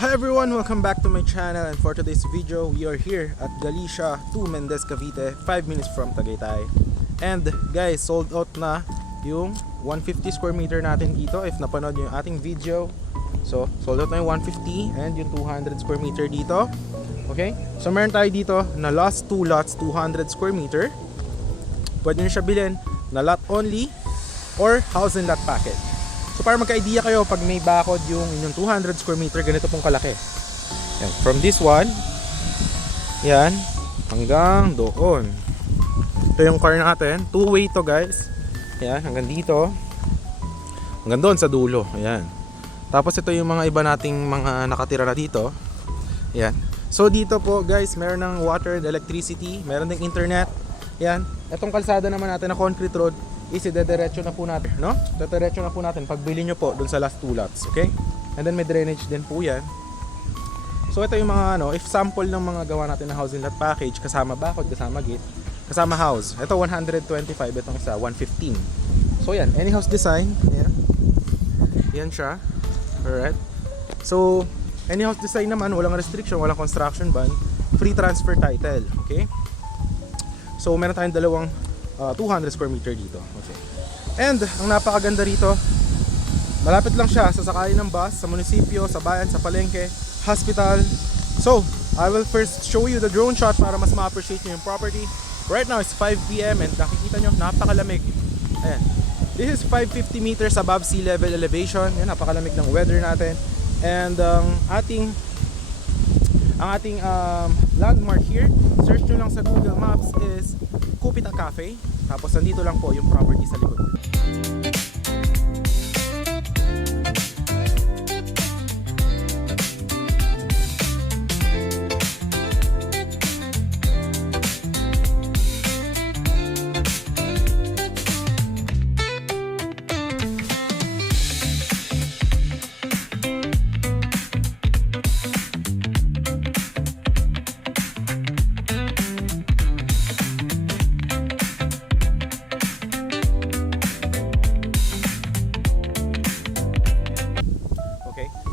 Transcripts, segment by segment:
Hi everyone, welcome back to my channel, and for today's video, we are here at Galicia 2 Mendez, Cavite, 5 minutes from Tagaytay. And guys, sold out na yung 150 square meter natin dito. If napanood nyo yung ating video, so sold out na yung 150 and yung 200 square meter dito. Okay, so meron tayo dito na last 2 lots, 200 square meter. Pwede nyo siya bilhin na lot only or house and lot package. So para magka-idea kayo, pag may bakod yung inyong 200 square meter, ganito pong kalaki. Yan. From this one, yan, hanggang doon. Ito yung car natin. Two-way to guys. Yan, hanggang dito. Hanggang doon sa dulo. Ayan. Tapos ito yung mga iba nating mga nakatira na dito. Yan. So dito po guys, meron ng water and electricity. Meron ng internet. Yan. Itong kalsada naman natin na concrete road, idediretso na po natin, no? Diretso na po natin pagbili nyo po dun sa last 2 lots, okay? And then may drainage din po yan. So ito yung mga if sample ng mga gawa natin na housing lot package, kasama bakod, kasama gate, kasama house. Ito 125, itong isa 115. So yan, any house design, yan. Yan siya. Alright. So any house design naman, walang restriction, walang construction ban, free transfer title, okay? So meron tayong dalawang 200 square meter dito. Okay. And ang napakaganda rito, malapit lang siya sa sakayan ng bus, sa munisipyo, sa bayan, sa palengke, hospital. So, I will first show you the drone shot para mas ma-appreciate nyo yung property. Right now it's 5 PM and nakikita nyo, napakalamig. Ayan. This is 550 meters above sea level elevation. Yan, napakalamig ng weather natin. And ang ating landmark here, search nyo lang sa Google Maps, is Kupita Cafe. Tapos nandito lang po yung property sa likod.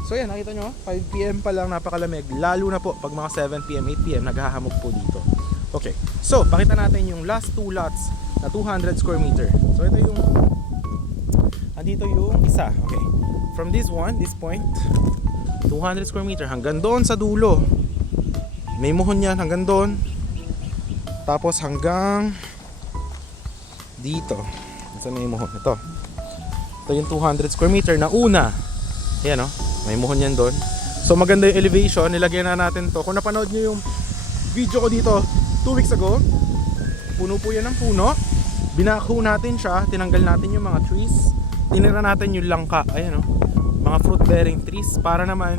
So yan, nakita nyo, 5 PM pa lang, napakalamig. Lalo na po pag mga 7 PM, 8 PM, naghahamog po dito. Okay, so pakita natin yung last 2 lots na 200 square meter. So ito yung, andito yung isa. Okay, from this one, this point, 200 square meter hanggang doon sa dulo. May muhon yan hanggang doon. Tapos hanggang dito. Saan may muhon? Ito yung 200 square meter na una. Ayan o, may muhon yan doon. So maganda yung elevation, nilagyan na natin to. Kung napanood nyo yung video ko dito 2 weeks ago, puno po yan ng puno. Binako natin siya, tinanggal natin yung mga trees, tinira natin yung langka, ayan o, mga fruit bearing trees, para naman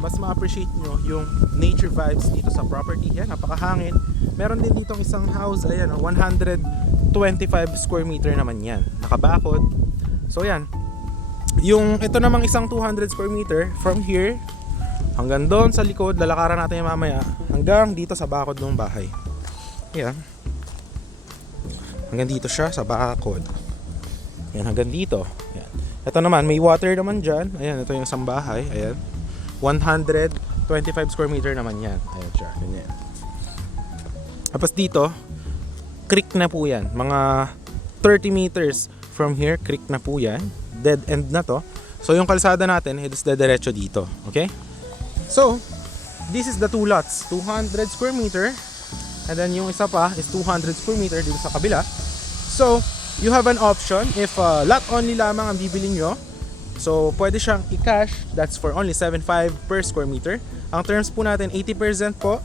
mas ma-appreciate nyo yung nature vibes dito sa property. Yan, napakahangin. Meron din ditong isang house, ayan o, 125 square meter naman yan, nakabakod. So yan, yung ito namang isang 200 square meter, from here hanggang doon sa likod, lalakaran natin yung mamaya, hanggang dito sa bakod ng bahay. Ayan, hanggang dito siya sa bakod. Ayan, hanggang dito. Ayan. Ito naman, may water naman dyan. Ayan, ito yung isang bahay. Ayan, 125 square meter naman yan. Ayan siya, ganyan. Tapos dito, creek na po yan. Mga 30 meters from here, creek na po yan. Dead end na to. So yung kalsada natin is dediretso dito. Okay? So this is the 2 lots, 200 square meter, and then yung isa pa is 200 square meter dito sa kabila. So you have an option if lot only lamang ang bibili nyo. So pwede siyang i-cash. That's for only 7.5 per square meter. Ang terms po natin 80% po.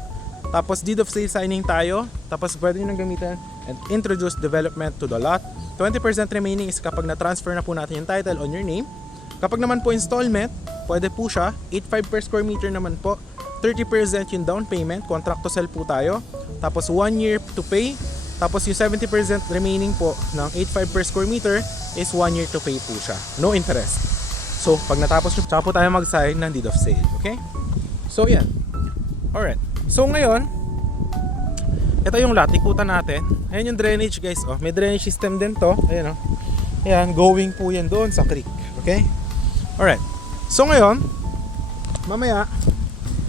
Tapos deed of sale signing tayo. Tapos pwede nyo nang gamitin and introduce development to the lot. 20% remaining is kapag na-transfer na po natin yung title on your name. Kapag naman po installment, pwede po siya. 8.5 per square meter naman po. 30% yung down payment. Contract to sell po tayo. Tapos 1 year to pay. Tapos yung 70% remaining po ng 8.5 per square meter is 1 year to pay po siya. No interest. So pag natapos nyo, tsaka po tayo mag-sign ng deed of sale. Okay? So yan. Alright. So ngayon, ito yung lot, ikutan natin. Ayan yung drainage guys, oh. May drainage system din to. Ayan, oh. Ayan, going po yan doon sa creek. Okay? Alright. So ngayon, mamaya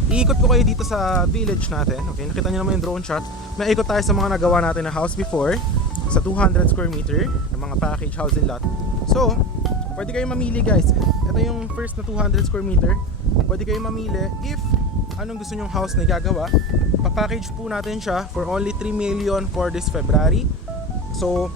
iikot ko kayo dito sa village natin. Okay, nakita nyo naman yung drone shot. May ikot tayo sa mga nagawa natin na house before sa 200 square meter ng mga package housing lot. So, pwede kayo mamili guys. Ito yung first na 200 square meter. Pwede kayo mamili if anong gusto nyong house na gagawa. Pa-package po natin siya for only 3 million for this February. So,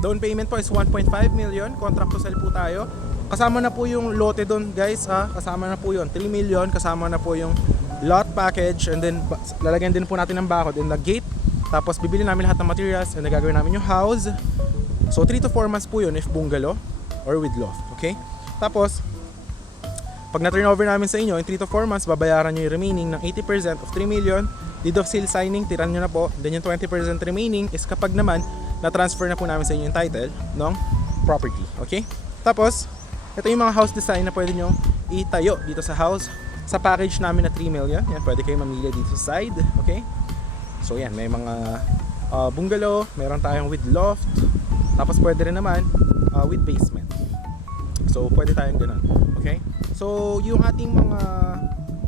down payment po is 1.5 million. Contract to sell po tayo. Kasama na po yung lote doon guys, kasama na po yun, 3 million, kasama na po yung lot package, and then lalagyan din po natin ng bakod in the gate. Tapos bibili namin lahat ng materials and gagawin namin yung house. So 3 to 4 months po yun if bungalow or with loft, okay? Tapos pag na-turn over namin sa inyo in 3 to 4 months, babayaran nyo yung remaining ng 80% of 3 million. Deed of sale signing, tiran nyo na po. Then yung 20% remaining is kapag naman na-transfer na po namin sa inyo yung title ng property, okay? Tapos ito yung mga house design na pwede nyo itayo dito sa house. Sa package namin na 3 million, yan, pwede kayo mamili dito sa side, okay? So yan, may mga bungalow, meron tayong with loft, tapos pwede rin naman with basement. So pwede tayong ganun, okay? So yung ating mga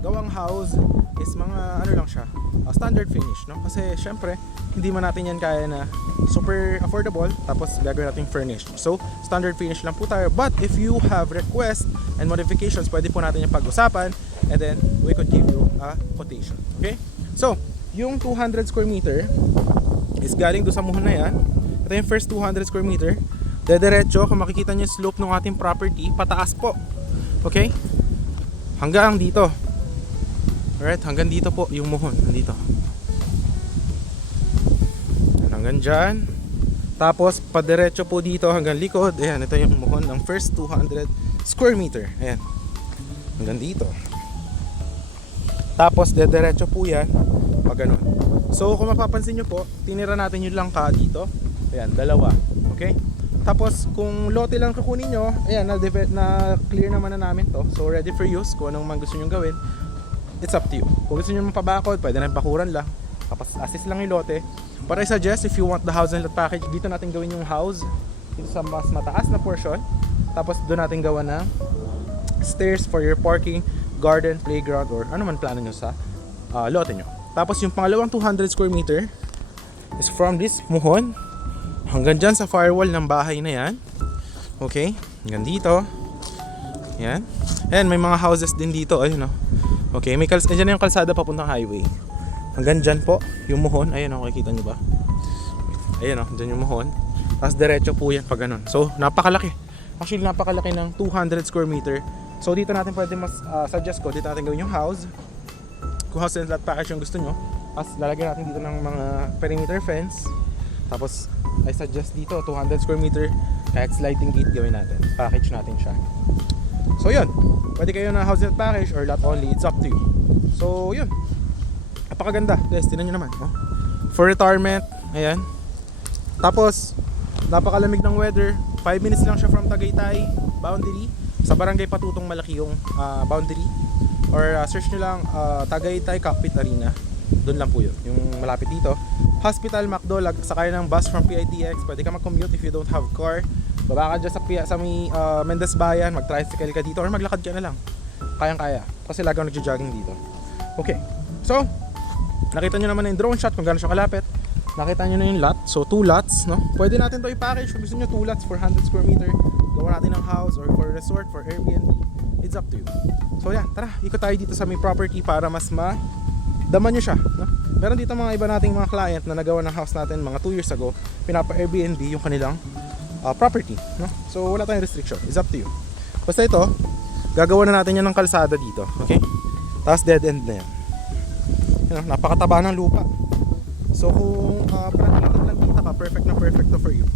gawang house is mga ano lang siya, standard finish, no? Kasi syempre hindi man natin yan kaya na super affordable tapos gagawin natin furnished. So standard finish lang po tayo, but if you have requests and modifications, pwede po natin yung pag-usapan and then we could give you a quotation, okay? So yung 200 square meter is galing doon sa muhon na yan. Ito yung first 200 square meter, dediretso. Kung makikita nyo yung slope ng ating property, pataas po, okay? Hanggang dito. Alright, hanggang dito po yung muhon, nandito. Hanggang dyan. Tapos, padiretso po dito hanggang likod. Ayan, ito yung muhon ng first 200 square meter. Ayan. Hanggang dito. Tapos, dediretso po yan. Pag ganun. So, kung mapapansin nyo po, tinira natin yung langka dito. Ayan, dalawa. Okay? Tapos, kung lote lang kukunin nyo, ayan, na-clear naman na namin to. So, ready for use. Kung anong man gusto nyo gawin, it's up to you. Kung gusto nyo mapabakod, pwede na bakuran lang. Tapos assist lang yung lote. But I suggest if you want the house and lot package, dito natin gawin yung house dito sa mas mataas na portion. Tapos doon natin gawa na stairs for your parking, garden, playground, or ano man plano nyo sa lote nyo. Tapos yung pangalawang 200 square meter is from this muhon hanggang dyan sa firewall ng bahay na yan. Okay, hanggang dito. Yan. Ayan, may mga houses din dito. Ayun, no? Okay, may dyan na yung kalsada papuntang highway. Hanggang dyan po, yung muhon. Ayun, nakikita nyo ba? Ayun, dyan yung muhon. Tapos diretso po yan pag ganun. So, napakalaki. Actually, napakalaki ng 200 square meter. So, dito natin pwede mas suggest ko, dito natin gawin yung house. Kung house and lot package yung gusto nyo. Tapos, lalagyan natin dito ng mga perimeter fence. Tapos, I suggest dito, 200 square meter. Kahit sliding gate gawin natin. Package natin siya. So, yun. Pwede kayo na house and lot package or lot only. It's up to you. So, yun. Napakaganda guys, tinan nyo naman, oh. For retirement, ayan. Tapos napakalamig ng weather. 5 minutes lang siya from Tagaytay boundary. Sa barangay Patutong malaki yung boundary. Or search nyo lang Tagaytay Cockpit Arena. Doon lang po yun, yung malapit dito. Hospital, McDo, sakay ng bus from PITX. Pwede ka mag-commute if you don't have car. Baba ka dyan sa may Mendez Bayan, mag-tricycle ka dito or maglakad ka na lang. Kayang-kaya, kasi lagi ako nagja-jogging dito. Okay, so nakita nyo naman na yung drone shot kung gano'n siya kalapit. Nakita nyo na yung lot. So 2 lots, no? Pwede natin to i-package kung gusto nyo 2 lots for 100 square meter. Gawa natin ng house or for resort, for Airbnb. It's up to you. So yan, tara, ikot tayo dito sa may property para mas daman nyo siya, no? Meron dito mga iba nating mga client na nagawa ng house natin mga 2 years ago. Pinapa-Airbnb yung kanilang property, no? So wala tayong restriction. It's up to you. Basta ito, gagawa na natin yan ng kalsada dito, okay? Tapos dead end na yan. Napakataba ng lupa. So kung plantita ka, perfect na perfect to for you.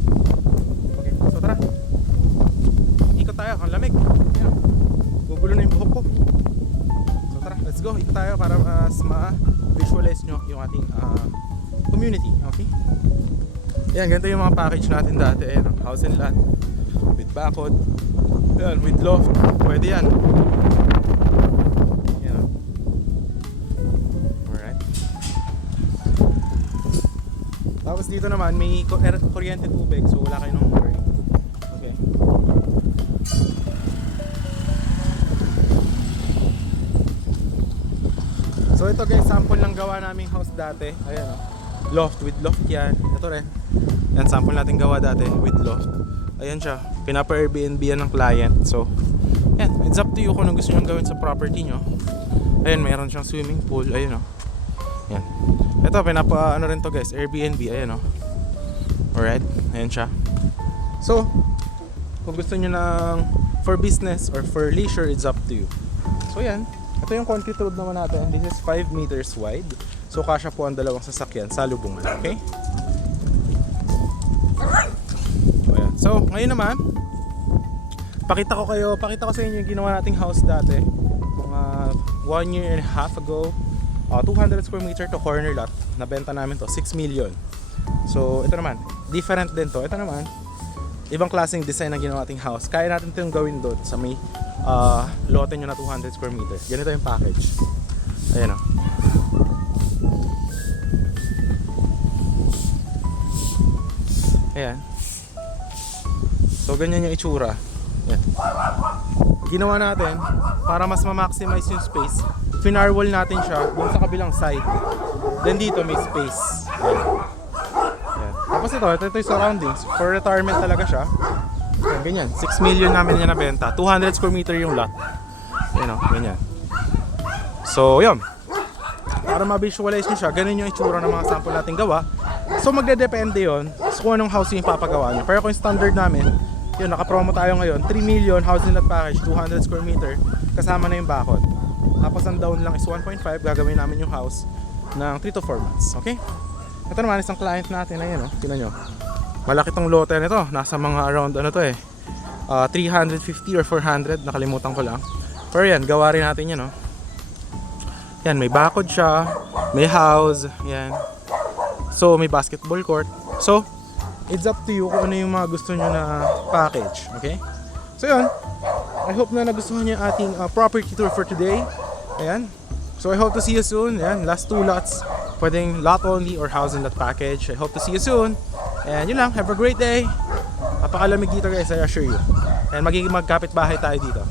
Okay, so tara. Ikot tayo, ang lamig. Ayan. Gugulo na yung buhok ko. So tara, let's go. Ikot tayo para mas ma-visualize nyo yung ating community. Okay? Ayan, ganito yung mga package natin dati. Ayan, house and lot with bakod. Ayan, with loft. Pwede yan. Tapos dito naman may kuryente tubig, so wala kayo nang worry. Okay. So ito guys, sample ng gawa naming house dati. Ayan o. Loft, with loft yan. Ito rin. Yan, sample natin gawa dati with loft. Ayan siya. Pinapa-Airbnb yan ng client. So, yan. It's up to you kung anong gusto nyo gawin sa property nyo. Ayan, mayroon siyang swimming pool. Ayan o. Yan. Ito, ano rin to guys, Airbnb. Ayan o. Alright. Ayan siya. So, kung gusto nyo ng for business or for leisure, it's up to you. So yan. Ito yung concrete road naman natin. This is 5 meters wide. So kasya po ang dalawang sasakyan sa lubungan. Okay? So, ayan. So ngayon naman, pakita ko sa inyo yung ginawa nating house dati. Mga 1 year and a half ago. 200 square meter to corner lot. Nabenta namin to, 6 million. So ito naman, different din to. Ito naman, ibang klaseng design ang ginawa nating house. Kaya natin ito yung gawin doon sa may lote nyo na 200 square meters. Ganito yung package. Ayan o. Ayan. So ganyan yung itsura. Ayan. Ginawa natin para mas ma-maximize yung space. Finarwall natin siya dun sa kabilang side. Then dito may space. Ayan. Ayan. Tapos ito yung surroundings. For retirement talaga siya. Ayan, ganyan. 6 million namin yan nabenta. 200 square meter yung lot. Ayan o, ganyan. So, yun. Para ma-visualize nyo siya, ganun yung itsura ng mga sample natin gawa. So, magdedepende yun sa kung anong housing yung papagawa nyo. Pero kung standard namin, yun, nakapromo tayo ngayon. 3 million housing lot package, 200 square meter. Kasama na yung bakod. Tapos ang down lang is 1.5. Gagawin namin yung house ng 3 to 4 months. Okay? Ito naman isang client natin. Ayan o, tingnan nyo. Malaki tong lote nito. Nasa mga around ano to 350 or 400. Nakalimutan ko lang. Pero yan, gawa rin natin yan. Yan, may bakod siya. May house. Yan. So, may basketball court. So, it's up to you kung ano yung mga gusto nyo na package. Okay? So, yun. I hope na nagustuhan nyo yung ating property tour for today. Ayan. So, I hope to see you soon. Ayan, last 2 lots. Pwedeng lot only or house and lot package. I hope to see you soon. And yun lang, have a great day. Napakalamig dito guys, I assure you. And magiging magkapit bahay tayo dito.